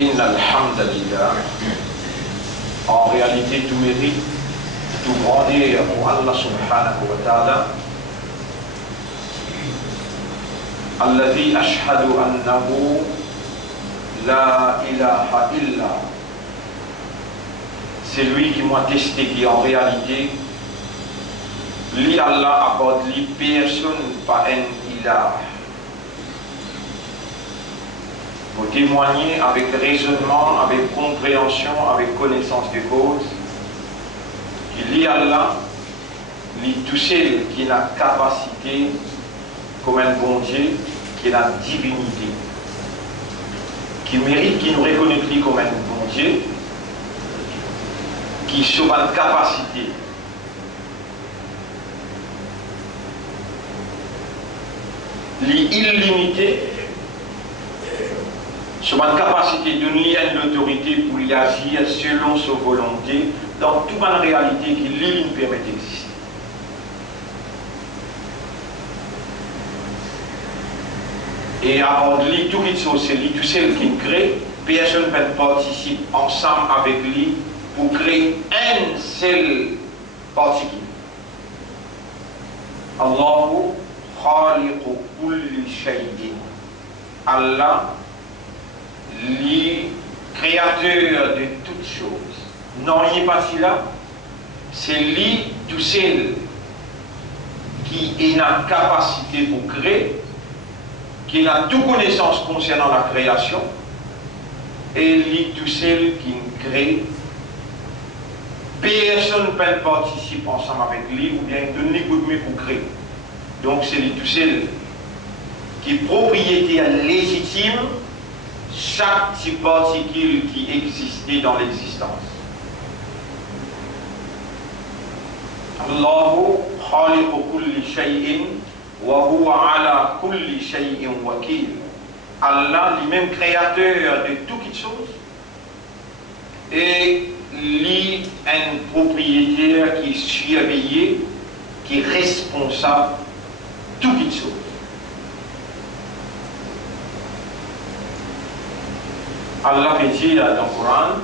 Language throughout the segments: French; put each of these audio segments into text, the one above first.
Alhamdulillah, en réalité tout mérite, tout grandeur pour Allah subhanahu wa ta'ala, alladhi ashhadu annahu la ilaha illa. C'est lui qui m'a testé qui en réalité, li Allah accorde li personne pas un ilah. Pour témoigner avec raisonnement, avec compréhension, avec connaissance de cause, qu'il y a Allah, tout seul qui a capacité, comme un bon Dieu, qui a la divinité, qui mérite, qui nous reconnaît comme un bon Dieu, qui a la capacité. L'illimité, sur une capacité de lier l'autorité pour y agir selon sa volonté dans toute une réalité qui lui permet d'exister. Et avant de lui, tout c'est lui, tout seul qui crée, personne ne peut participer ensemble avec lui pour créer un seul particule. Allahu khaliqu kulli shay'in. Allah, le créateur de toutes choses. Non, il n'est pas si là. C'est lui tout seul qui a la capacité pour créer, qui a toute connaissance concernant la création, et lui tout seul qui crée. Personne ne peut participer ensemble avec lui ou bien donner coup de main pour créer. Donc c'est lui tout seul qui est propriété légitime chaque petite particule qui existait dans l'existence. Allahu khaliqu kulli shay'in wa huwa ala kulli shay'in wakil. Allah, lui-même créateur de toutes choses, et lui un propriétaire qui est surveillé, qui est responsable de toutes choses. Allah fait dire dans le Coran,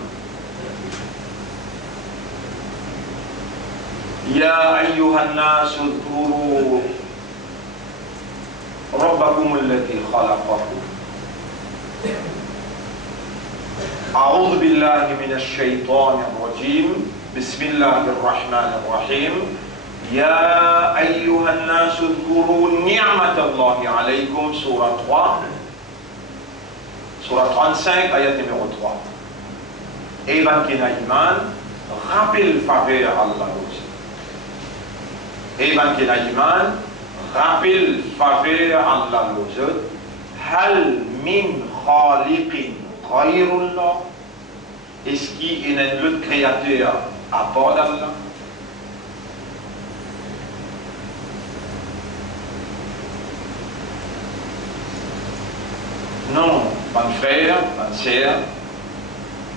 Ya ayyuhan nas udhkuru rabbakum alladhi khalaqakum. A'udhu billahi minash shaitanir rajim. Bismillahir rahmanir rahim. Ya ayyuhan nas udhkuru ni'matallahi alaykum. Surah 3. Surah 35, ayat numéro 3. Et Eban Kena Iman, rappelle faveur Allah aussi. Eban Kena Iman, rappelle faveur Allah aussi. Hal min khaliqin khairullah. Est-ce qu'il y a un autre créateur à part d'Allah? Non, mon frère, ma sœur,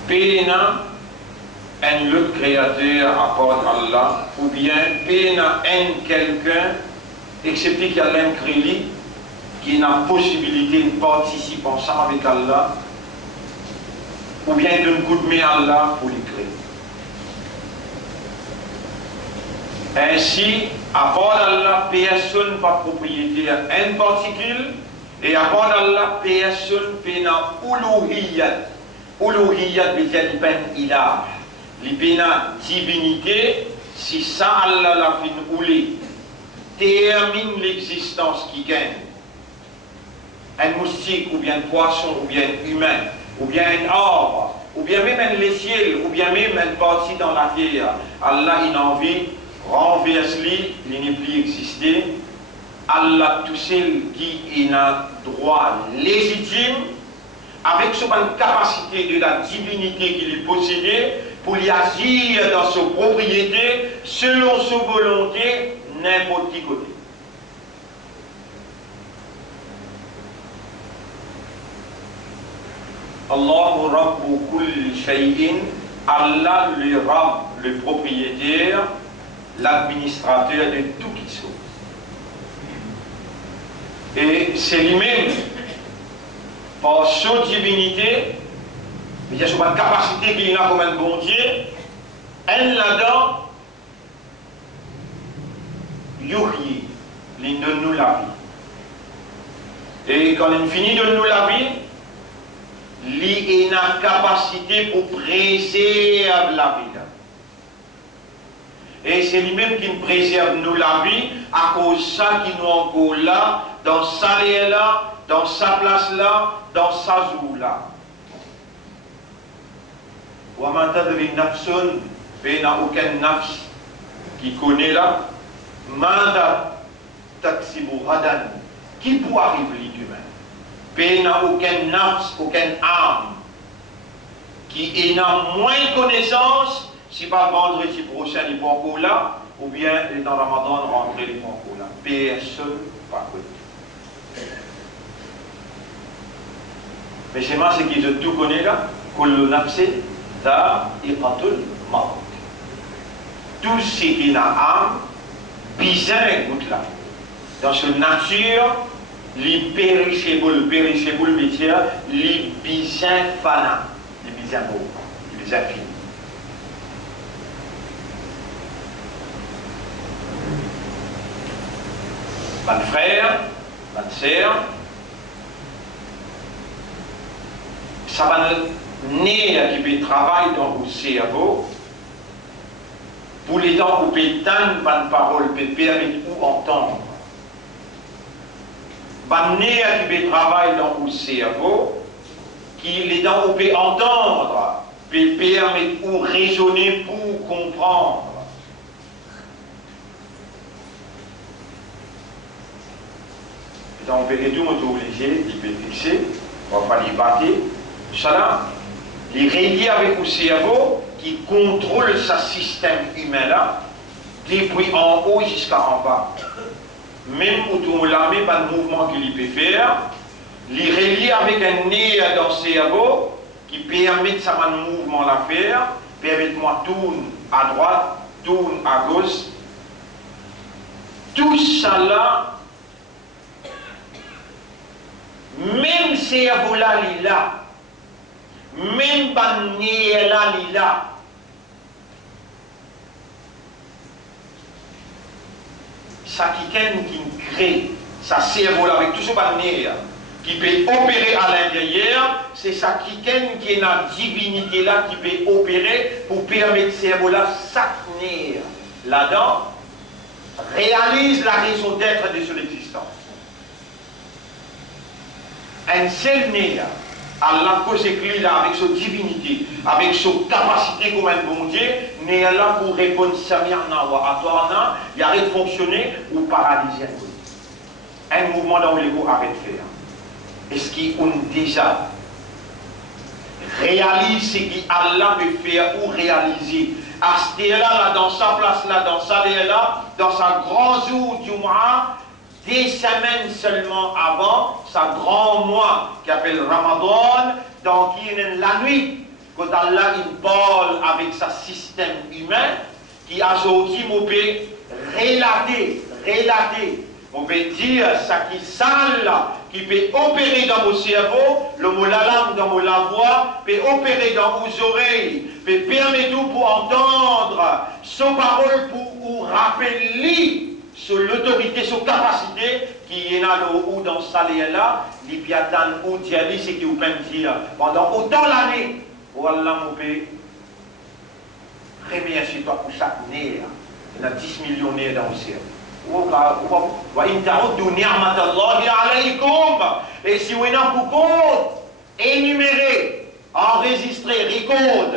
pena un autre créateur à part Allah, ou bien pena un quelqu'un, excepté qu'il y a l'un créé, qui a la possibilité de participer ensemble avec Allah, ou bien de coup de main à Allah pour les créer. Ainsi, à part Allah, personne n'a pas propriété à une particule. Et à part Allah, personne n'a uluhiyat. Uluhiyat veut dire qu'il n'y a pas ilah. Il n'y a pas divinité. Si ça, Allah l'a fait ouler, termine l'existence qui gagne. Un moustique, ou bien un poisson, ou bien un humain, ou bien un arbre, ou bien même un les ciels, ou bien même une partie dans la terre. Allah, il a envie, renverse-lui, il n'est plus existé. Allah tout seul qui a droit légitime, avec sa capacité de la divinité qu'il est possédé, pour y agir dans sa propriété, selon sa volonté, n'importe qui côté. Allahu Rabbu kulli shay'in, Allah le Rabb, le propriétaire, l'administrateur de tout qui soit. Et c'est lui-même, par sa divinité, Mais il y a souvent une capacité qu'il y a comme un bon Dieu, elle là-dedans, yuhyi, il donne nous la vie. Et quand il finit de nous la vie, il a une capacité pour préserver la vie. Et c'est lui-même qui nous préserve nous la vie à cause de ça qui nous encore là, dans sa lieu là, dans sa place là, dans sa joue là. وَمَا تَدْرِي نَفْسٌ بَيْنَ aucun nafs qui connaît là, مَاذَا تَكْسِبُ غَدًا qui peut arriver demain. بَيْنَ aucun nafs, aucune âme qui a moins connaissance, si pas vendredi prochain il n'est pas encore là, ou bien dans Ramadan rentrer il n'est pas encore là. Personne pas connu. Mais c'est moi ce qui je tout connais là, كل نفس ذائقة الموت. Tout ce qui a âme, bizarre écoute là. Dans sa nature, les périssables métiers, les bizarres fanats, les bizarres mots, les bizarres finis. Mon frère, ma sœur, ça va naître qui peut travailler dans le cerveau pour les gens où peut entendre une parole, peut permettre ou entendre. Va naître qui peut travailler dans le cerveau qui les gens où peut entendre, peut permettre ou raisonner pour comprendre. Donc, on peut tout obligé, il peut fixer, on va pas les battre. Ça là, les reliés avec le cerveau qui contrôle ce système humain là, depuis en haut jusqu'à en bas. Même autour de l'armée, pas de mouvement qu'il peut faire. Les reliés avec un nez dans le cerveau qui permet de ça un mouvement à faire, permet de moi tourne à droite, tourne à gauche. Tout ça là, même cerveau là, il est là. Même bannière là, il est là. Ça qui crée, ça cerveau là avec tout ce bannière qui peut opérer à l'intérieur, c'est ça qui est la divinité là qui peut opérer pour permettre cerveau là s'actenir là-dedans, réalise la raison d'être de son existence. Un seul né, Allah cause là avec sa divinité, avec sa capacité comme un bon Dieu, n'est là pour répondre Samirna ou Atwana, il arrête de fonctionner ou paralyser un mouvement dans l'ego arrête de faire. Est-ce qu'on déjà réalise ce qu'Allah peut faire ou réaliser? À ce là, dans sa place là, dans sa là, dans sa grand jour du mois, des semaines seulement avant sa grand mois qui appelle Ramadan, donc il est la nuit, quand Allah il parle avec sa système humain, qui a aujourd'hui on peut relater, on peut dire ça qui sale, qui peut opérer dans vos cerveaux, le mot la langue dans vos la voix, peut opérer dans vos oreilles, peut permettre pour entendre son parole pour vous rappeler sur l'autorité, sur capacité qui est là ou dans ce salaire-là, l'Ipiatan ou Diali, c'est qui vous peut dire pendant autant l'année, voilà mon pays, remercie toi pour chaque nez, il y a 10 millions de nez dans le ciel. Et si vous avez pour compte, énumérer, enregistrer, record,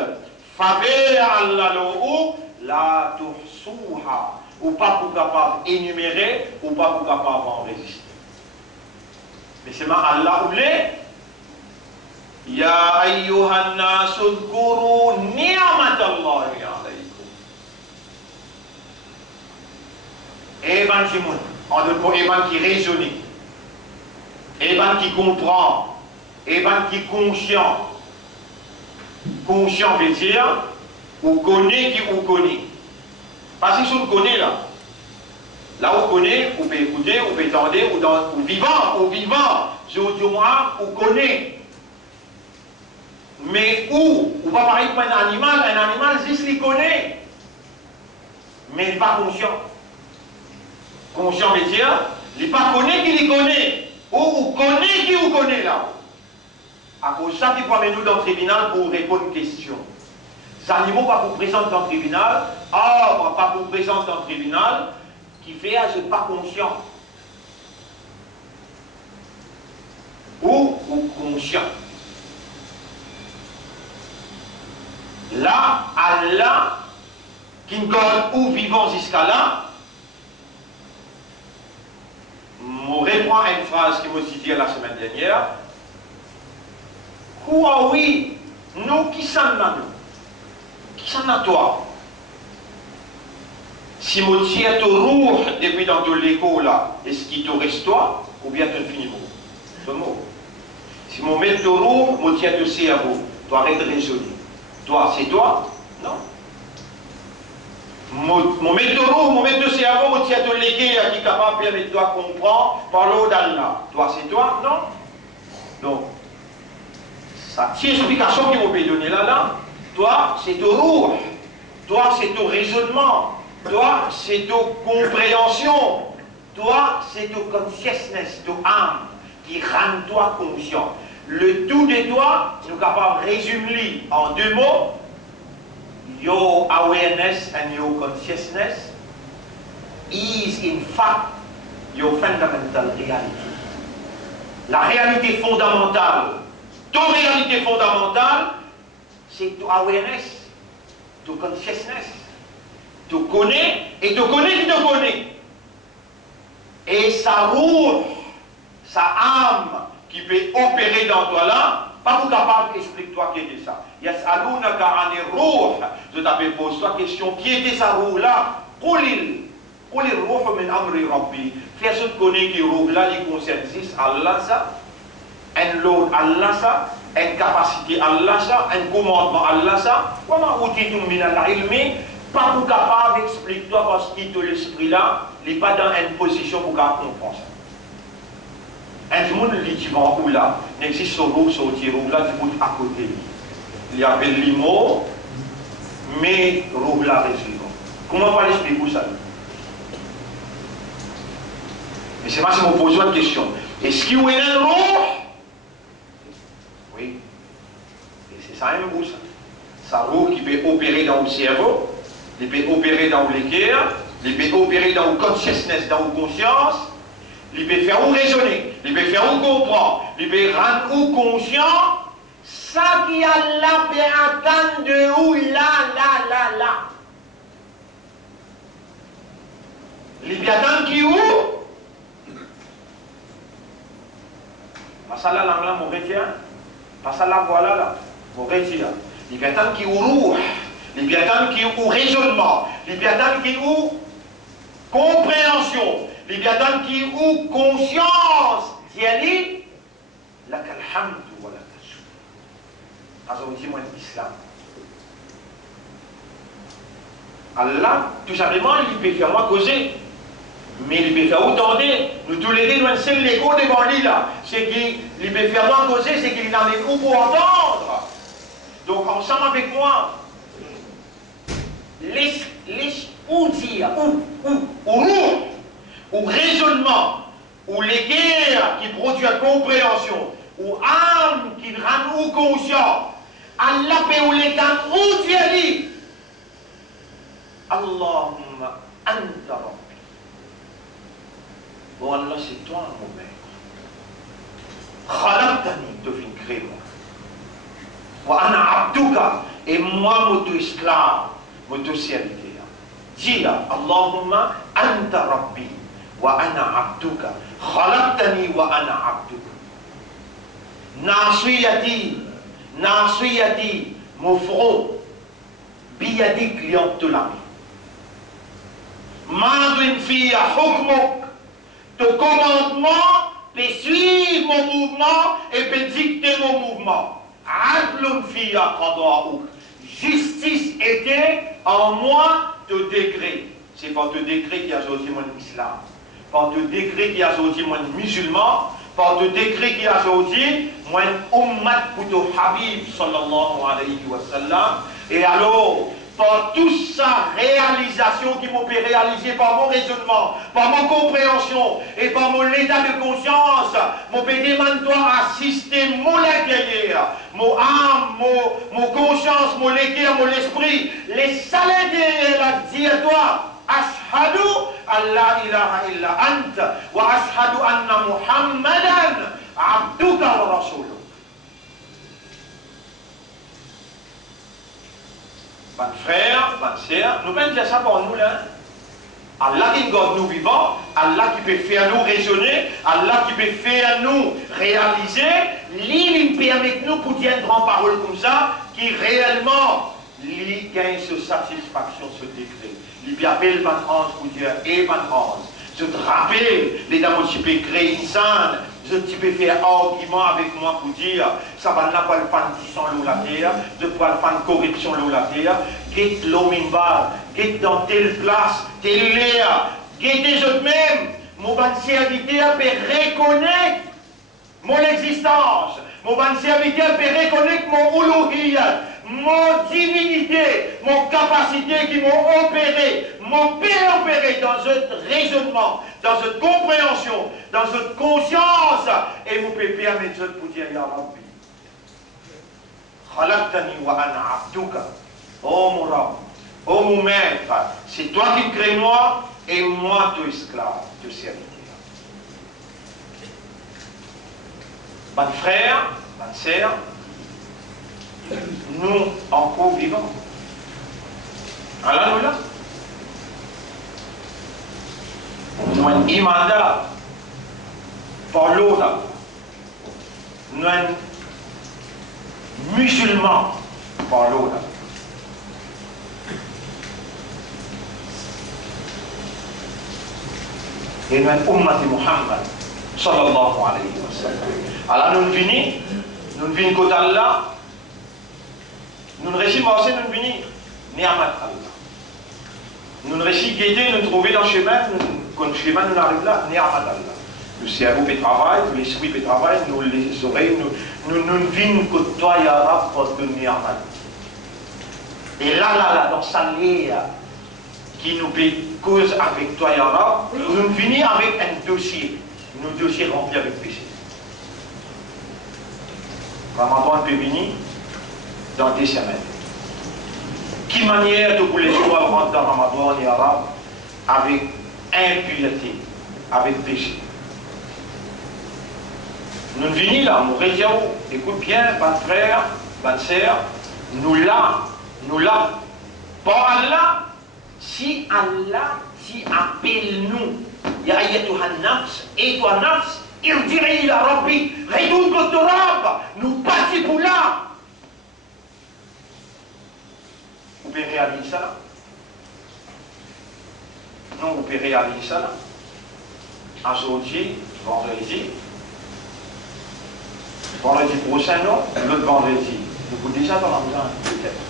la tuhsuha, ou pas pour capable énumérer, ou pas pour capable enregistrer. Mais c'est ma Allah oublie. Ya ayyuhan nasu dhkuru ni'matallahi alaykum. Eban qui monte, en d'autres mots, Eban qui raisonne, Eban qui comprend, Eban qui conscient. Conscient veut dire, ou connaît qui ou connaît. Parce que si on connaît là, là où on connaît, on peut écouter, on peut entendre, ou vivant, je vous dis moi, on connaît. Mais ou pas pareil pour un animal juste il connaît, mais il n'est pas conscient. Conscient veut dire, il n'est pas connaît qu'il connaît, ou connaît qui vous connaît là. À cause de ça, il faut amener nous dans le tribunal pour répondre aux questions. Les animaux pas vous présentent dans le tribunal, pas vous présentent dans le tribunal, qui fait à ce pas conscient. Ou conscient. Là, Allah, qui nous garde ou vivant jusqu'à là, je reprends une phrase qui m'a citée la semaine dernière. Quoi oui, nous qui sommes là, nous? Qui sommes là, toi? Si je tire ton roux depuis dans ton écho là, est-ce qu'il te reste toi ou bien tu finis mot? Ce mot. Si je mets ton roux, je tire ton cerveau. Tu arrêtes de raisonner. Toi, c'est toi? Non. Je mets ton roux, je mets ton cerveau, je tire ton légué qui est capable de toi comprendre par l'eau d'Allah. Toi, c'est toi? Non. Donc, ça, c'est l'explication que vous pouvez donner là. Toi, c'est ton roux. Toi, c'est ton raisonnement. Toi, c'est ta compréhension. Toi, c'est ta consciousness, ta âme qui rend toi conscient. Le tout de toi, nous sommes capables de résumer en deux mots. Your awareness and your consciousness is in fact your fundamental reality. La réalité fondamentale, ta réalité fondamentale, c'est ta awareness, ta consciousness. Tu connais et tu connais qui te connaît. Et sa roue, sa âme qui peut opérer dans toi là, pas vous capable d'expliquer toi qui était ça. Yas'alunaka ani ruh. Je t'appelle pose toi question qui était sa roue là. Qulil ruh min amri rabbi. Personne connaît qui roue là, il concerne Allah ça, un lot Allah ça, une capacité Allah ça, un commandement Allah ça. Comment utitum min al-ilmi? Pas pour capable d'expliquer toi parce qu'il te l'esprit là, il n'est pas dans une position pour comprendre ça. Un monde qui dit où là, n'existe sur l'eau, sur le tirou là, du bout à côté. Il y avait l'imo, mais roue là résident. Comment va l'expliquer ça? Mais c'est pas si on pose une question. Est-ce qu'il y a une roue? Oui. Et c'est ça même bout ça. Ça roue qui peut opérer dans le cerveau. Il peut opérer dans l'équerre, il peut opérer dans la consciousness, dans la conscience, il peut faire ou raisonner, il peut faire ou comprendre, il peut rendre ou conscient, ça qui a là peut attendre de où là. Il peut attendre qui où? Pas ça là, l'anglais, mon retien. Pas ça là, voilà là, mon retien. Il peut attendre qui où? Les biatans qui ont raisonnement, les biatans qui ont compréhension, les biatans qui ont conscience, d'y la kalhamdu wa la kasou. Alors, dis-moi l'islam. Allah, tout simplement, il peut faire moi causer, mais il peut faire autant nous tous les deux, nous sommes l'écho devant lui là. C'est qu'il peut faire moi causer, c'est qu'il n'en est où pour entendre. Donc, ensemble avec moi, ou dire, ou raisonnement, ou les guerres qui produisent la compréhension, ou âme qui rend ou conscient, Allah peut ou les temps ou dire, Allahumma anta rabbi. Oh Allah, c'est toi mon maître. Khalaqtani, tu viens créer moi. Wa ana abduka, et moi mon esclave. Votre serviteur. Dis Allahumma anta rabbi wa ana abduka khalaqtani wa ana abduka nasiyati mufru biyadik liyantulami madrin fiya hukmuk ton commandement peut suivre mon mouvement et peut dicter mon mouvement adlun fiya qada'uk. Justice était en moi de décret. C'est par le décret qui a sorti mon islam. Par le décret qui a sorti mon musulman. par le décret qui a sorti, moi, ummat pour le Habib, sallallahu alayhi wa sallam, et alors, par toute sa réalisation qui m'a pu réaliser par mon raisonnement, par mon compréhension et par mon état de conscience, mon demande à assister mon intérieur, mon âme, mon conscience, mon cœur, mon esprit, les salés la dire toi. Ashhadu an la ilaha illa anta wa ashhadu anna Muhammadan abduka wa rasuluk. Mes frères, mes sœurs, nous pouvons dire ça pour nous là. Allah qui garde nous vivants, Allah qui peut faire nous raisonner, Allah qui peut faire nous réaliser, lui permet nous pour dire une grande parole comme ça, qui réellement lui gagne ce satisfaction, ce décret. Il appelle Van Hans pour dire, et Van Hans, je te rappelle, les dames, tu peux créer une scène, tu peux faire argument avec moi pour dire, ça va n'a pas le fan qui sont l'eau la terre, de pas le fan corruption l'eau la terre, guette l'homme in bas, guette dans telle place, telle l'air, guette les autres même, mon bon serviteur peut reconnaître mon existence, mon bon serviteur peut reconnaître mon uluhiyat, mon divinité, mon capacité qui m'ont opéré, mon père opéré dans ce raisonnement, dans cette compréhension, dans cette conscience, et vous pouvez permettre de vous dire, Ya Rabbi, khalaqtani wa ana abduka, oh mon Rab, oh mon maître, c'est toi qui me crée moi, et moi ton esclave, ton serviteur. Mon frère, ma sœur, nous encore vivants. Alors nous là. Nous sommes immandables par l'eau là. Nous sommes musulmans par l'eau là. Et nous sommes ummat Muhammad sallallahu alayhi wa sallam. Alors nous venons côté Allah. Nous ne réussissons pas aussi, nous venons ni'amat Allah. Nous ne réussissons guider, nous trouver dans le chemin, quand le chemin nous arrive là, ni'amat Allah. Le cerveau peut travailler, l'esprit peut travailler, nous les oreilles, nous venons que toi, Ya Rab, pour te ni'amat. Et là, dans sa lire, qui nous fait cause avec toi, Ya Rab, nous venons avec un dossier rempli avec péché. Ramadan peut venir dans des semaines. Qui manière de vous les jours rentrer dans Ramadan et Arabe avec impureté, avec péché. Nous venons là, nous retirons, écoute bien, mon frère, ma sœur, nous là, par Allah, si Allah appelle nous, Ya ayyatuhan nafs, et toi nafs, il dirait ila Rabbi, retourne contre Rab, nous partons pour là. Vous pouvez réaliser ça là? Non, vous pouvez réaliser ça là. Aujourd'hui, vendredi prochain, non, l'autre vendredi. Vous déjà dans la maison, peut-être.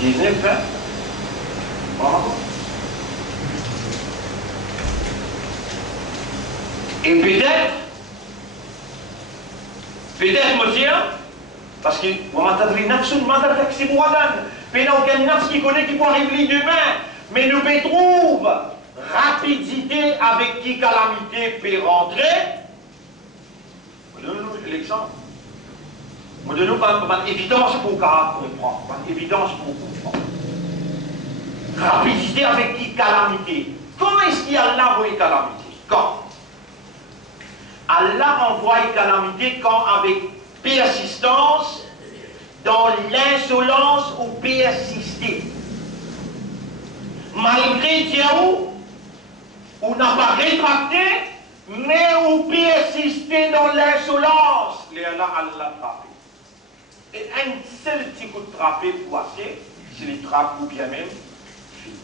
19, 20. Voilà. Et peut-être, monsieur, parce que mais n'a aucun nafs qui connaît qui peut arriver demain, mais nous trouve rapidité avec qui calamité peut rentrer. Donnez-nous l'exemple. Donnez-nous une évidence pour comprendre. Une évidence pour comprendre. Rapidité avec qui calamité. Comment est-ce qu'il y a là une calamité? Quand? Allah envoie une calamité quand avec persistance, dans l'insolence ou persister. Malgré Dieu, on n'a pas rétracté, mais on persistait dans l'insolence. Allah frappé. Et un seul petit coup de frappé poissé, c'est les trappes ou bien même fini.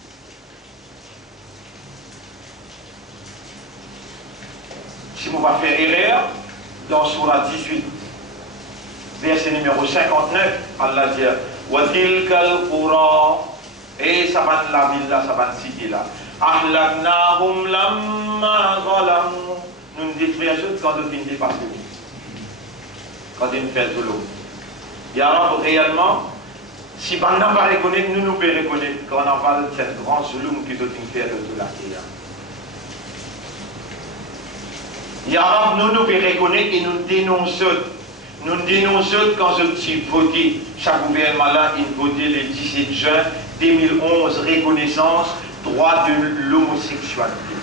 Si on va faire erreur, dans Surah 18, verset numéro 59, Allah dit Watilkal Qura, et ça va la ville là, ça va citer là. Ahlaknahum lamma zalamu. Nous détruisons quand nous finissons par nous. Quand nous faisons tout l'eau. Il y a réellement, si on n'a pas reconnu, nous pouvons reconnaître qu'on en parle de cette grande zulum qui doit faire de toute la terre. Il y a nous pouvons reconnaître et nous dénonçons. Nous dénonçons quand je suis voté, chaque gouvernement là, il voté le 17 juin 2011, reconnaissance, droit de l'homosexualité.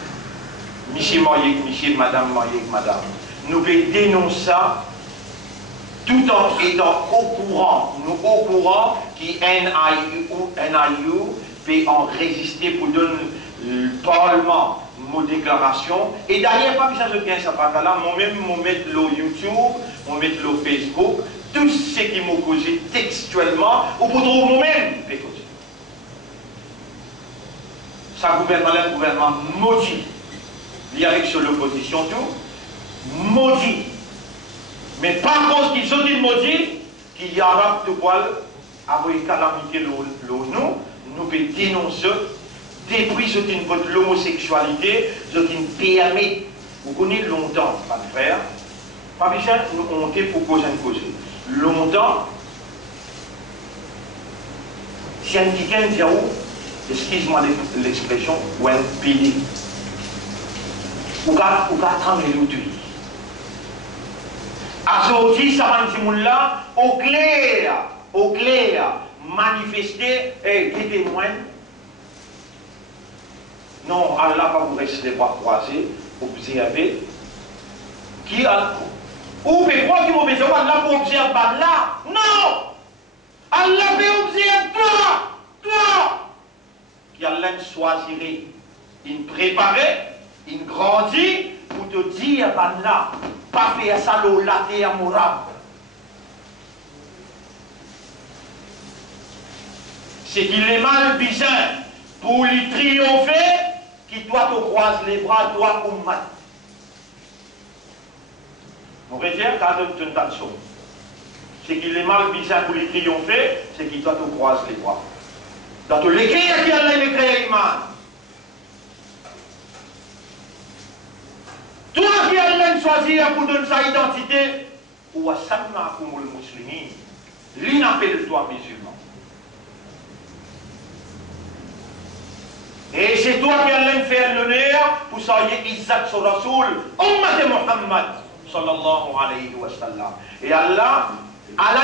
Monsieur Moyek, monsieur, madame Moyek, madame. Nous pouvons dénoncer ça tout en étant au courant, nous au courant qui NIU peut en résister pour donner le Parlement mon déclaration. Et d'ailleurs, pas besoin de bien ça, là, moi-même, je mettre le YouTube, je mettre le Facebook, tout ce qui m'a causé textuellement, ou pour trouver moi-même, ça gouvernement, le gouvernement maudit. Il y a avec sur l'opposition tout, maudit. Mais par contre, qu'ils sont maudits, qu'il y a un de poil, avec calamité nous pouvons dénoncer, dépris votre l'homosexualité, ce qui nous permet, vous connaissez longtemps, pas de frère, pas besoin nous honter pour causer une cause. Longtemps, si un quelqu'un dit où, excuse-moi l'expression, ou un pédé, ou qu'à attendre l'autre. Aujourd'hui, ça va dire là, au clair, manifester, des témoins. Non, Allah va vous rester les bras croisés, observer. Qui a. Ou mais quoi qui m'obéit, Allah pour observer là? Non! Allah peut observer toi! Qui Allah choisirait, il préparait, il grandit pour te dire, là. Pas faire ça l'eau la terre morale. C'est qu'il est mal bizarre pour lui triompher, qui doit te croiser les bras, toi ou mal. On retient quand tu t'en. C'est qu'il est mal bizarre pour lui triompher, c'est qu'il doit te croiser les bras. Dans tous les cas, qui a l'écrit mal. Toi qui as choisir pour donner sa identité, ou à Samma comme le musulman, lui n'appelle-toi musulman. Et c'est toi qui as fait l'honneur pour savoir Isaac sur Rasoul, Ummat Muhammad, sallallahu alayhi wa sallam. Et Allah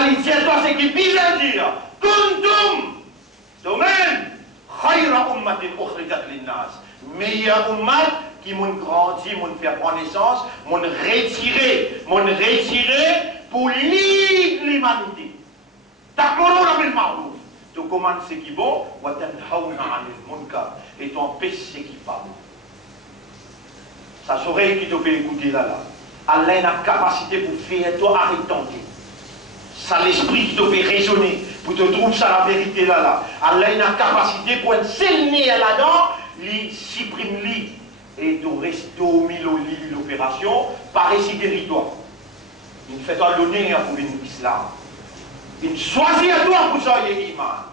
lui dit à toi ce qu'il vient dire, Kuntum, toi-même, khayra ummatin ukhrijat linnas, meilleure ummat, qui m'ont grandi, m'ont fait connaissance, m'ont retiré pour lire l'humanité. Ta'muruna bil ma'ruf. Tu commandes ce qui est bon, wa tanhauna 'anil munkar. Et tu empêches ce qui n'est pas bon. Ça serait qui te peut écouter là. Allah a la capacité pour faire toi arrêter. Ça l'esprit qui te fait raisonner, pour te trouver ça la vérité là. Allah a la capacité pour un seul nez là-dedans, lui supprime lui. Et de rester l'opération par ici territoire. Il fait toi l'honneur pour l'islam. Il choisit à toi pour ça, iman.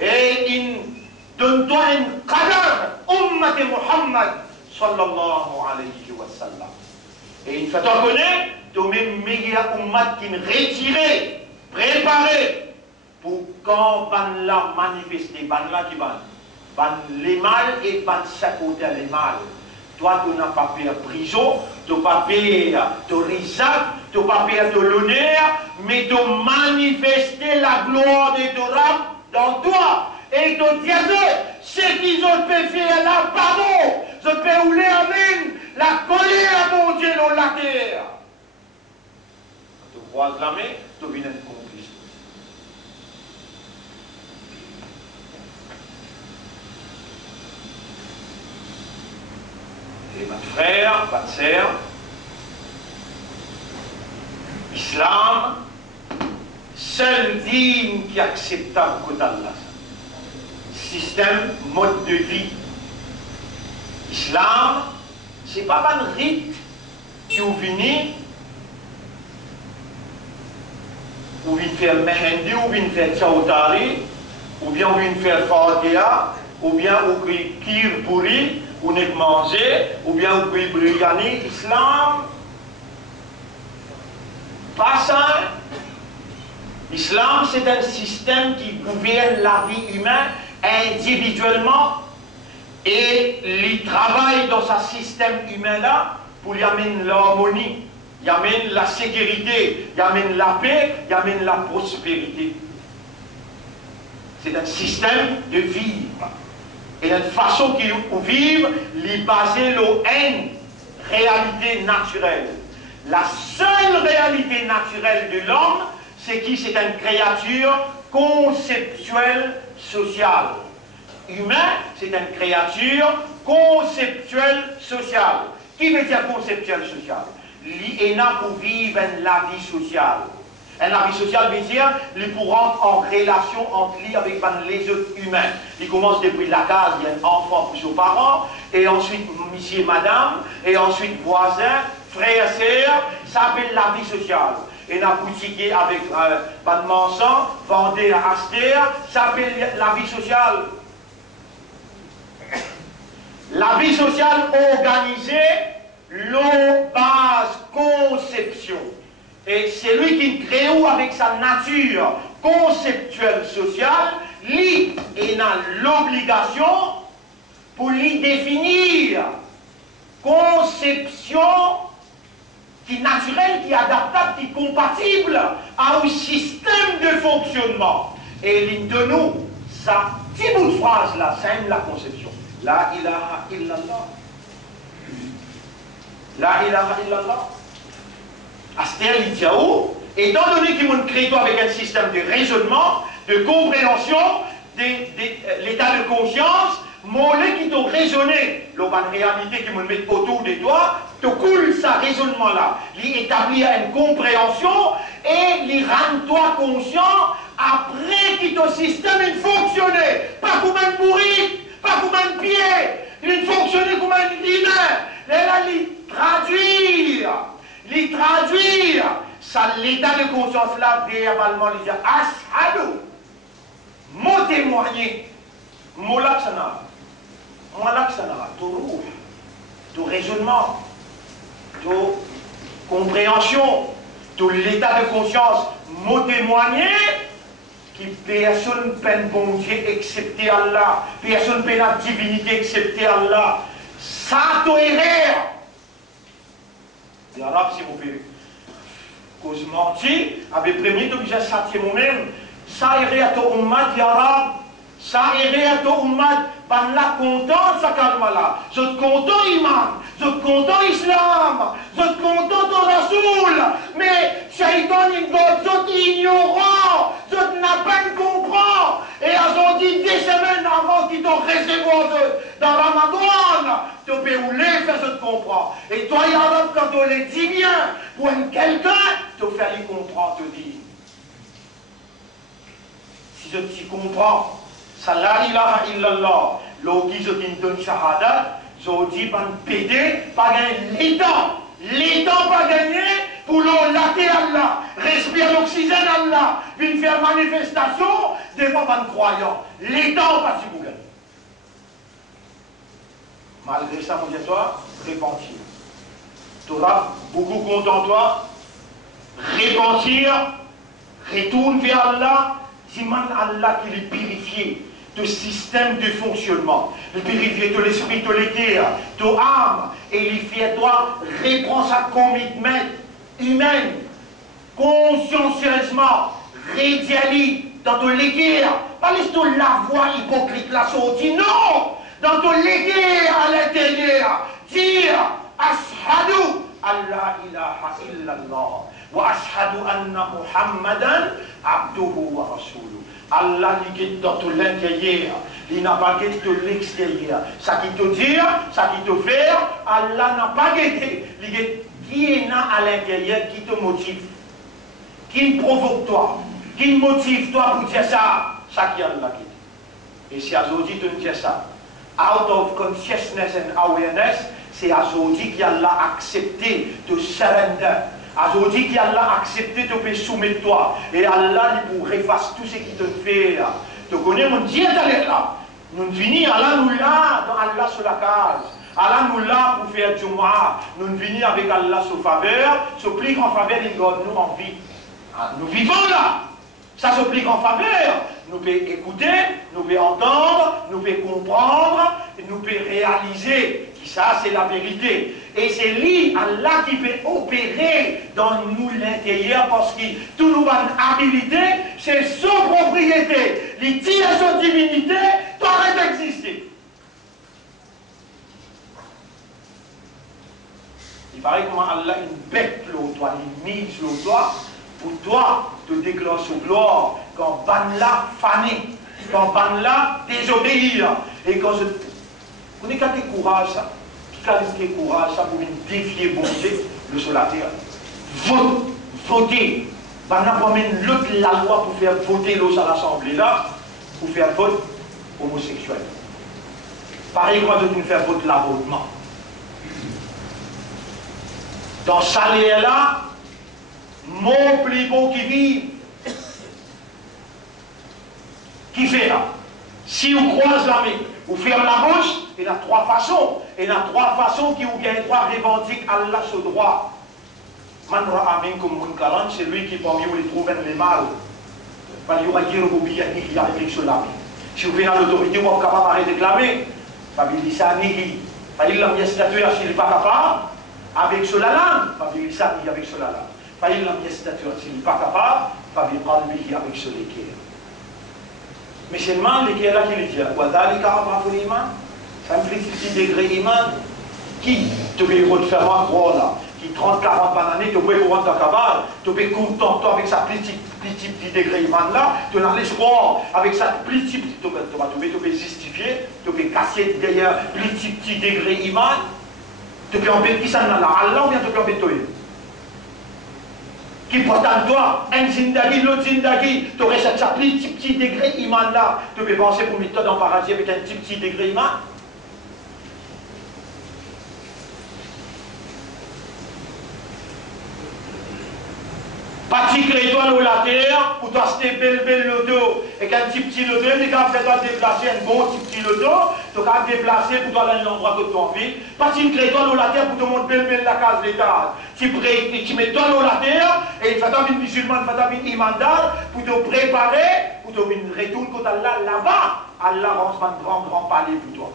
Et il donne toi un qadar, ummat Muhammad, sallallahu alayhi wa sallam. Et il fait toi connaître, toi-même meilleur ummat qui retiré, préparé, pour quand van la manifester, van la qui van. Les mâles et ban côté les mâles. Toi, tu n'as pas payé prison, tu n'as pas payé de risque, tu n'as pas payé de l'honneur, mais tu manifester la gloire de Torah dans toi. Et tu dis, ce qu'ils ont fait faire là, pardon, je peux rouler amen, la colère à mon Dieu dans la terre. Tu croises la main, tu viens de complice. Et votre frère, votre sœur, l'islam, seul digne qui est acceptable que d'Allah. Système, mode de vie. L'islam, ce n'est pas un rite qui vous venez, ou vient faire Mehendi, ou vient faire Tchaoutari, ou bien vous vient faire Fatiha, ou bien ou qui kir pourri, ou n'est manger, ou bien ou qui brigani, islam, pas ça. L'islam, c'est un système qui gouverne la vie humaine individuellement et il travaille dans ce système humain-là pour y amener l'harmonie, y amener la sécurité, y amener la paix, y amener la prospérité. C'est un système de vivre. Et une façon de vivre, est basée sur une réalité naturelle. La seule réalité naturelle de l'homme, c'est qu'il c'est une créature conceptuelle sociale. Humain, c'est une créature conceptuelle sociale. Qui veut dire conceptuelle sociale? Il a pour vivre la vie sociale. Et la vie sociale veut dire qu'il pour rentrer en relation entre lui avec les autres humains. Il commence depuis la case, il y a un enfant pour ses parents, et ensuite monsieur et madame, et ensuite voisins, frères et sœurs, ça s'appelle la vie sociale. Et la boutique avec Van Manson, vendez à acheter, ça s'appelle la vie sociale. La vie sociale organisée, l'eau base conception. Et c'est lui qui crée avec sa nature conceptuelle sociale, lui, il a l'obligation pour lui définir conception qui est naturelle, qui est adaptable, qui est compatible à un système de fonctionnement. Et l'une de nous, ça, petit bout de phrase là, c'est la conception. La ilaha illallah. La ilaha illallah. Astér l'Itiaou, étant donné qu'ils m'ont créé avec un système de raisonnement, de compréhension, l'état de conscience, mon qui t'ont raisonné, la réalité qui me met autour de toi, te coule ce raisonnement-là, lui établir une compréhension et lui rendre toi conscient après que ton système il fonctionnait, pas comme un bourrique, pas comme un pied, il fonctionnait comme un humain, là, les traduire, ça l'état de conscience là, verbalement, les dire ashadu, mot témoigner, mot laksana, ton raisonnement, ton compréhension, ton l'état de conscience, mot témoigner, qui personne peine bon Dieu excepté Allah, personne peine la divinité excepté Allah, ça ton erreur. Les Arabes, si vous pouvez cause mentir, avec premier, tu obligé de châtier moi-même. Ça irait à ton ummat, les Arabes. Ça irait à ton ummat. Ben là, content, ça calme là. Je suis content, imam. Je suis content, islam. Je suis content, ton rasoul. Mais, Shaitan, il est ignorant. Je n'ai pas de comprendre. Et elles ont dit 10 semaines avant qu'ils t'ont recevoir dans Ramadan. Tu peux où les faire, je te comprends. Et toi, Yarab, quand tu les dis bien, pour quelqu'un, tu fais lui comprendre, te dire. Si je t'y comprends, ça la ilaha illallah, l'autre je t'y donne shahada, je dis pas pédé, pas gagner l'étang pas gagné, pour l'eau latter Allah, respirer l'oxygène Allah, venir faire manifestation, devant pas de croyants. L'étang pas si vous gagnez. Malgré ça, mon Dieu, toi, repentir. Tu auras beaucoup content toi, repentir, retourne vers Allah, demande à Allah qu'il est purifié de système de fonctionnement, de purifier de l'esprit, de l'éther, de l'âme, et il fait toi reprendre sa commitment humaine, consciencieusement, rédiali dans ton l'éther, pas laisse la voix hypocrite la sortie, non! Dans ton légué à l'intérieur, dire ashadu Allah ilaha illallah wa ashadu anna Muhammadan abduhu wa rasuluh. Allah ligue dans ton l'intérieur, il n'a pas guetté de l'extérieur. Ça qui te dit, ça qui te fait, Allah n'a pas guetté. Qui est à l'intérieur, qui te motive, qui provoque toi, qui motive toi pour dire ça, ça qui est Allah guetté. Et si aujourd'hui tu me dis ça, out of consciousness and awareness, c'est aujourd'hui qu'Allah a accepté de surrender. Aujourd'hui qu'Allah a accepté de te soumettre toi. Et Allah, il pourrait faire tout ce qu'il te fait. Tu connais mon Dieu d'aller là. Nous venons Allah nous là dans Allah sur la case. Allah nous là pour faire Jumu'ah. Nous venons avec Allah sur faveur. Ce plus grand faveur, il donne nous en vie. Nous vivons là. Ça se plie en faveur. Nous pouvons écouter, nous pouvons entendre, nous pouvons comprendre, nous pouvons réaliser que ça c'est la vérité. Et c'est lui, Allah, qui peut opérer dans nous l'intérieur parce que tout nous a une habilité, c'est son propriété. Les tire son divinité, t'aurais d'exister. Il paraît comment Allah une bête pour toi, une mise sur toi. Pour toi, te déclenche au gloire, quand Banla fané, quand Banla désobéir, et quand je... Vous n'avez qu'à courage, ça, qui a courage, ça, pour défier bonté, le sur la terre. Voter. Banla promène l'autre la loi pour faire voter l'eau à l'Assemblée là, pour faire vote homosexuel. Pareil, quand nous faire vote l'avortement. Dans ce salaire-là, mon plus beau qui vit, qui fait là? Si vous croisez la main, vous fermez la bouche, il y a trois façons. Il y a trois façons qui vous gagnent droit revendique Allah ce droit. Man ra'amin comme munkaran, c'est lui qui parmi vous les trouve les mal. Il y aura qui a avec cela. Si vous venez à l'autorité, vous êtes capable de réclamer. Il dit ça, il l'a mis statué s'il n'est pas capable. Avec cela là, il dit ça, avec cela là. Il n'est pas capable, il n'est avec ce l'équerre. Mais c'est le mal l'équerre là qui le dit. Ça me fait petit degré iman. Qui te peut refaire un gros là, qui 30-40 bananes, tu peux rendre ta cabale, tu peux contenter avec sa petit degré iman là, tu as l'espoir avec sa petit, tu peux justifier, tu peux casser derrière petit degré iman, tu peux embêter qui ça là, Allah ou bien tu peux embêter toi. Qui porte en toi un zindagi, l'autre zindagi, tu aurais cette petit degré iman là. Tu peux penser pour mettre dans le paradis avec un petit degré iman. Particulier étoile ou la terre, pour toi c'était belle loto, et qu'un petit loto, tu as fait déplacer un bon petit loto, tu as déplacer pour toi aller dans l'endroit que tu as envie. Particulier étoile ou la terre pour te montrer belle la case d'étage. Tu mets toi ou la terre, et il faut t'amener musulman, il faut t'amener imandar, pour te préparer, pour te retourner quand Allah là-bas, Allah rend un grand palais pour toi.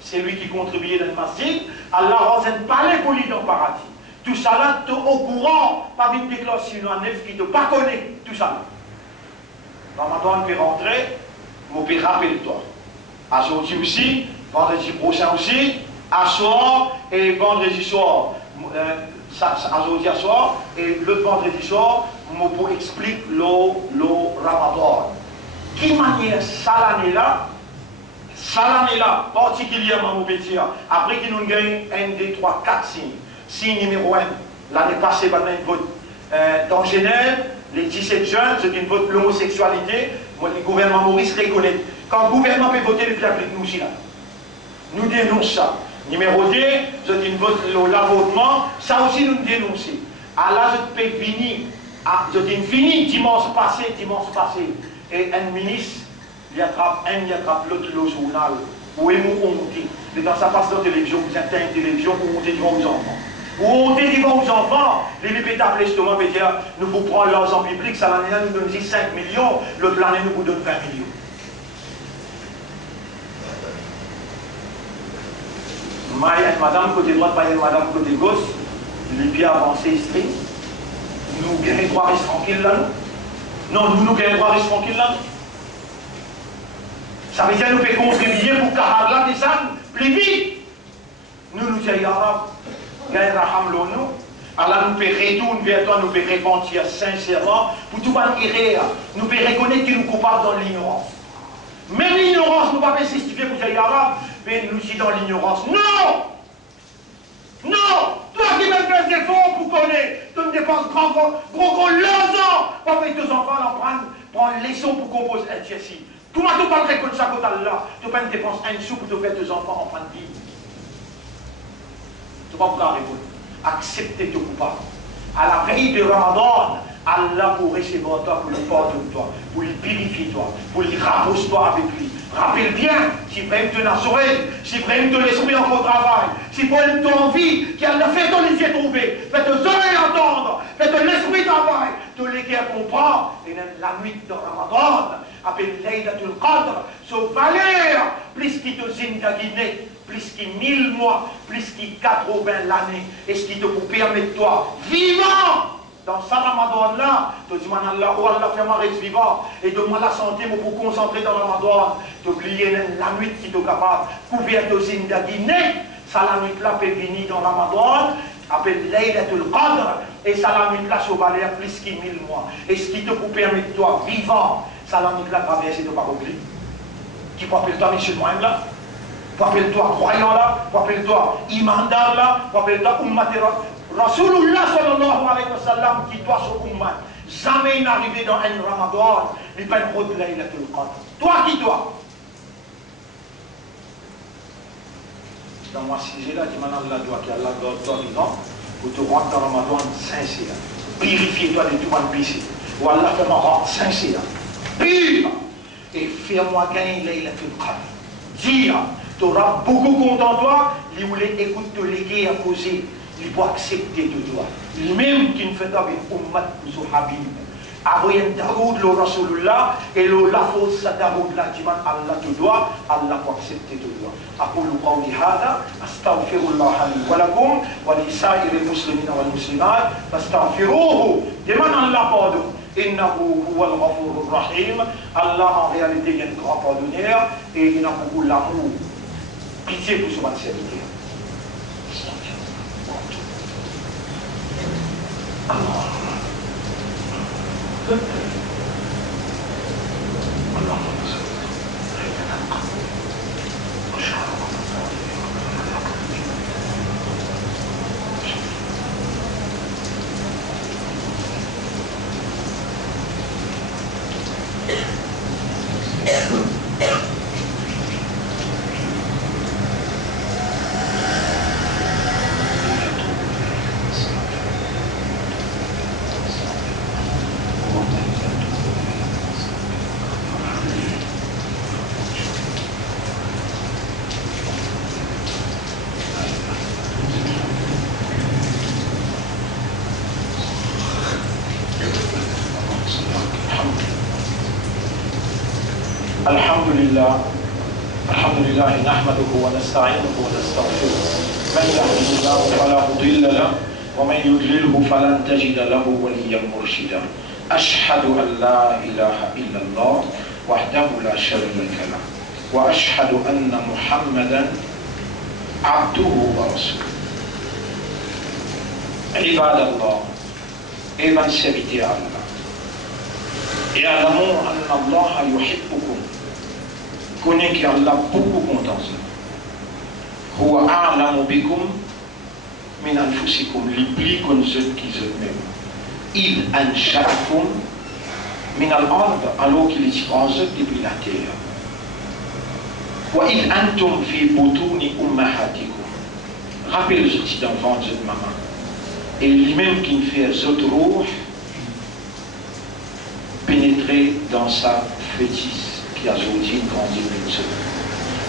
C'est lui qui contribue dans le masjid, Allah rend un palais pour lui dans le paradis. Tout ça là, tu es au courant, pas vite déclencher une neuf qui ne te pas connaît, tout ça là. Ramadan peut rentrer, vous pouvez rappeler toi. À sorti aussi, vendredi prochain aussi, à soir et vendredi soir. À sorti à soir et le vendredi soir, je vous explique le Ramadan. Qui manière ça l'année là, particulièrement mon petit, après qu'il nous gagne 1, 2, 3, 4 signes. Signe numéro 1, l'année passée, une vote dans Genève, les 17 jeunes, c'est une vote l'homosexualité. Le gouvernement Maurice reconnaît. Quand le gouvernement peut voter, il applique nous aussi là. Nous dénonçons ça. Numéro 2, c'est une vote l'avortement, ça aussi nous dénonçons. À là, je peux finir. C'est fini dimanche passé. Et un ministre, il attrape l'autre le journal. Où est mon honte? Et quand ça passe dans la télévision, vous êtes une télévision où on est devant aux enfants. Où on est devant aux enfants, les bébés appelés justement, mais dire, nous vous prenons l'argent public, ça l'année là nous donne 5 millions, l'autre l'année nous vous donne 20 millions. Madame côté droite, madame côté gauche, les pieds avancés, string. Nous gagnons droit rester tranquille là, non, nous gagnons droit rester tranquille là. Ça veut dire que nous pouvons contribuer pour qu'Allah descende plus vite. Nous disons, Ya Rab, Ya Raham nous. Allah nous peut retourner vers toi, nous peut repentir sincèrement pour tout le erreur. Nous peut reconnaître que nous sommes coupables dans l'ignorance. Même l'ignorance, nous ne pouvons pas justifier pour dire Ya Rab, mais nous sommes dans l'ignorance. Non! Non! Toi qui me fais des efforts pour connaître, tu me dépenses gros longtemps pour que tes enfants prendre leçon pour composer un tierci. Tout le monde parlerait comme ça quand Allah. Tu ne peux pas dépenser un sou pour te faire tes enfants en fin de vie. Tu ne peux pas pouvoir répondre. Accepter tes coupables. À la veille de Ramadan, Allah pour recevoir toi, pour le pardonner toi, pour le purifier toi, pour le rapprocher toi avec lui. Rappelle bien, si Ibrahim te Nazareth, si Ibrahim te l'esprit en votre travail, si Ibrahim t'envie, qui a fait ton les yeux trouver, faites tes oreilles entendre, faites l'esprit travail, tous les qui comprennent, et la nuit de Ramadan, appelle Laylatul Qadr, ce valeur, plus qui te zindagine, plus qui 1000 mois, plus qui 80 l'année, et ce qui te permet toi, vivant, dans ce Ramadan-là, tu dis, Allah, oh Allah, fais-moi rester vivant, et donne-moi la santé pour concentrer dans le Ramadan. T'oublies la nuit qui est capable, couverte de zindagine, ça la nuit-là peut venir dans le Ramadan, appelle Laylatul Qadr, et ça la nuit-là, ça va l'air plus que 1000 mois. Et ce qui te permet toi, vivant, ça la nuit-là, traverser de pas oublier. Qui peut appeler toi musulman là, peut appeler toi croyant là, peut appeler toi imandar là, peut appeler toi ummatera. Rasulullah sallallahu alayhi wa sallam qui doit sur Ummat, jamais n'arrivé dans un Ramadan, il n'y a pas une route de Laylatul Qadr. Toi qui dois. Dans moi, si j'ai là, tu m'en as là, toi qui as là, toi vivant, pour te rendre dans Ramadan sincère. Purifie-toi de tout mal péché. Ou Allah fait-moi rendre sincère. Pur. Et fais-moi gagner Laylatul Qadr. Dire, tu auras beaucoup compte en toi, il voulait écouter te léguer à poser. Il faut accepter de toi. Lui-même qui ne fait pas avec Ummat pour Habib. Après un Daoud, le Rasulullah, et la force Daoud, là, qui Allah te doit, Allah peut accepter de toi. أقول قولي هذا أستغفر الله لي ولكم ولسائر المسلمين والمسلمات فاستغفروه لمن الله pardon. إنه هو الغفور الرحيم. Allah en réalité est un grand pardonneur et il a beaucoup l'amour. Pitié pour ce serviteur. الحمد لله نحمده ونستعينه ونستغفره من يهده الله فلا مضل له ومن يضلله فلن تجد له وليا مرشدا أشهد أن لا إله إلا الله وحده لا شريك له وأشهد أن محمدا عبده ورسوله عباد الله إيمان سبيتي الله اعلموا أن الله يحبكم connaît qu'Allah beaucoup content. هو أعلم بكم من أنفسكم لبلي كنزت كيزت même. Il أنشأكم من الأرض alors qu'il est transit depuis la terre. وإذ أنتم في بطون أمهاتكم. Rappelez-vous d'enfant de maman. Et lui-même qui fait zot roh pénétrer dans sa fétiche. Qui a aujourd'hui grandi une seule.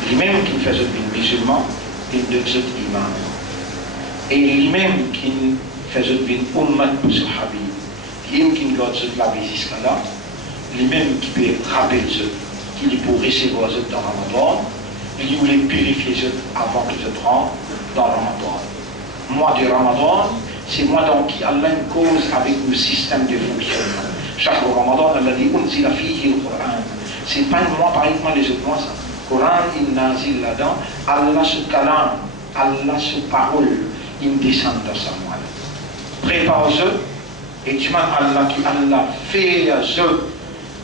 Lui-même qui fait une musulman, il donne cet imam. Et lui-même qui fait une ummat pour ce habib, qui garde la vie jusqu'à là, lui-même qui peut rappeler ce, qui peut recevoir ce dans Ramadan, il voulait purifier ce avant que je rentre dans Ramadan. Mois de Ramadan, c'est moi donc qui a une cause avec le système de fonctionnement. Chaque Ramadan, Allah dit, unzila fihi le Coran. C'est pas un mois pareil que les autres mois, ça. Coran, il nazil là-dedans, Allah se kalam, Allah se parole, il descend dans sa moelle. Prépare-le, et tu m'as Allah qui Allah fait à eux,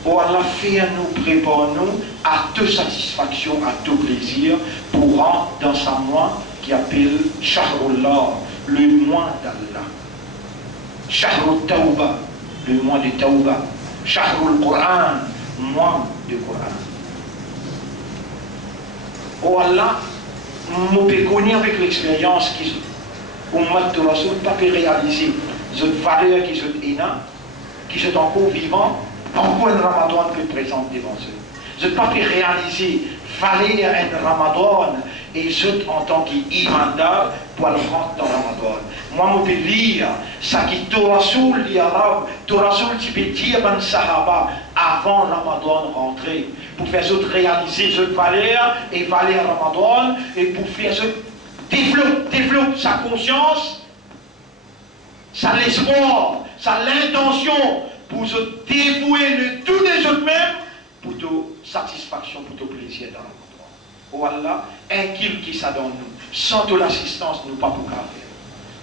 ou Allah fait à nous, prépare-nous à toute satisfaction, à tout plaisir, pour rentrer dans sa mois qui appelle Shahrullah, le mois d'Allah. Shahrul Tawba, le mois de Tawba. Shahrul Quran, mois de Coran. Oh Allah, nous pouvons connaître avec l'expérience qui Ummat de Rasoul pas pu réaliser cette valeur qui sont encore vivant, encore un Ramadan que présente devant eux. je pas fait réaliser, fallait un Ramadan, et je, en tant qu'imandar, pour le rentrer dans Ramadan. Moi, je peux lire, ça qui Torasoul, l'arabe, Torasoul, tu peux dire, ben Sahaba, avant Ramadan rentrer, pour faire ça réaliser cette valeur, et valeur Ramadan, et pour faire ça développe sa conscience, ça l'espoir, ça l'intention, pour se dévouer de tous les autres mêmes, pour ta satisfaction, pour ton plaisir dans Ramadan. Oh Allah, un kill qui s'adonne nous, sans toute l'assistance, nous pas pour faire.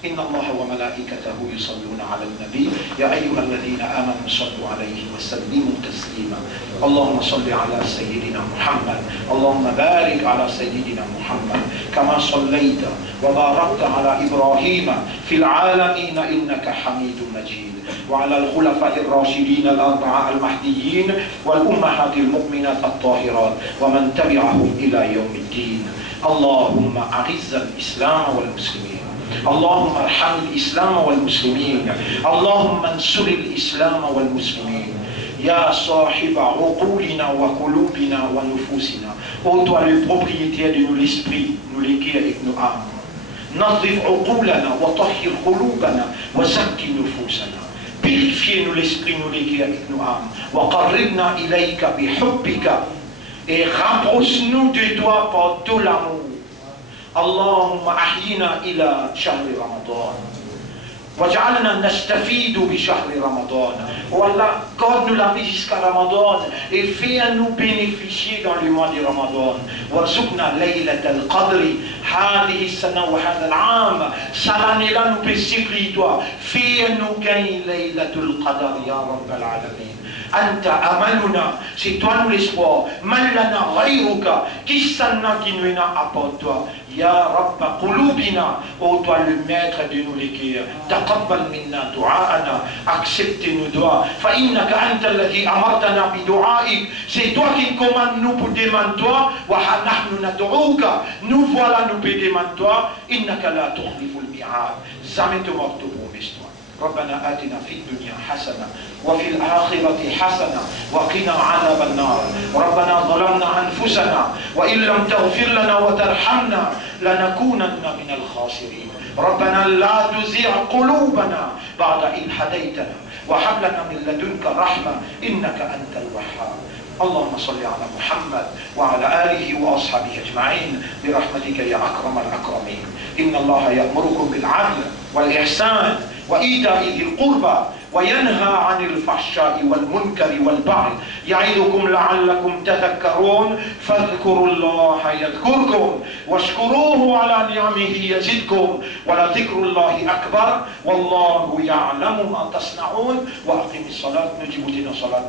إن الله وملائكته يصلون على النبي يا أيها الذين آمنوا صلوا عليه وسلموا تسليما اللهم صل على سيدنا محمد اللهم بارك على سيدنا محمد كما صليت وباركت على إبراهيم في العالمين إنك حميد مجيد وعلى الخلفاء الراشدين الأربعة المهديين والأمهات المؤمنات الطاهرات ومن تبعهم إلى يوم الدين اللهم أعز الإسلام والمسلمين اللهم ارحم الإسلام والمسلمين اللهم انصر الإسلام والمسلمين يا صاحب عقولنا وقلوبنا ونفوسنا ô toi le propriétaire de nous l'esprit, nous les cœurs et nos âmes نظف عقولنا وطهر قلوبنا وزكي نفوسنا purifiez nous l'esprit, nous les cœurs et nos âmes وقربنا إليك بحبك et rapproche-nous de toi par tout l'amour اللهم أحينا إلى شهر رمضان وجعلنا نستفيد بشهر رمضان والله garde-nous la vie jusqu'à Ramadan et fais-nous bénéficier dans le mois de Ramadan وارزقنا ليلة القدر هذه السنة وهذا العام سلامنا nous péchés toi fais-nous gagner ليلة القدر يا رب العالمين أنت أملنا c'est toi nous l'espoir من لنا غيرك qui s'en qui nous n'a à part toi يا رب قلوبنا ô toi le maître de nous les cœurs تقبل منا دعاءنا accepte nos doigts فإنك أنت الذي أمرتنا بدعائك c'est toi qui commandes nous pour demander toi ونحن ندعوك nous voilà nous pour demander toi إنك لا تخلف الميعاد jamais tu mortes promesse toi ربنا آتنا في الدنيا حسنة وفي الآخرة حسنة وقنا عذاب النار ربنا ظلمنا أنفسنا وإن لم تغفر لنا وترحمنا لنكونن من الخاسرين ربنا لا تزغ قلوبنا بعد إذ هديتنا وهب لنا من لدنك رحمة إنك أنت الوهاب اللهم صل على محمد وعلى آله وأصحابه أجمعين برحمتك يا أكرم الأكرمين إن الله يأمركم بالعدل والإحسان وإيتاء ذي القربى وينهى عن الفحشاء والمنكر والبغي يعظكم لعلكم تذكرون فاذكروا الله يذكركم واشكروه على نعمه يزدكم ولذكر الله أكبر والله يعلم ما تصنعون وأقم الصلاة نجيب لنا صلاة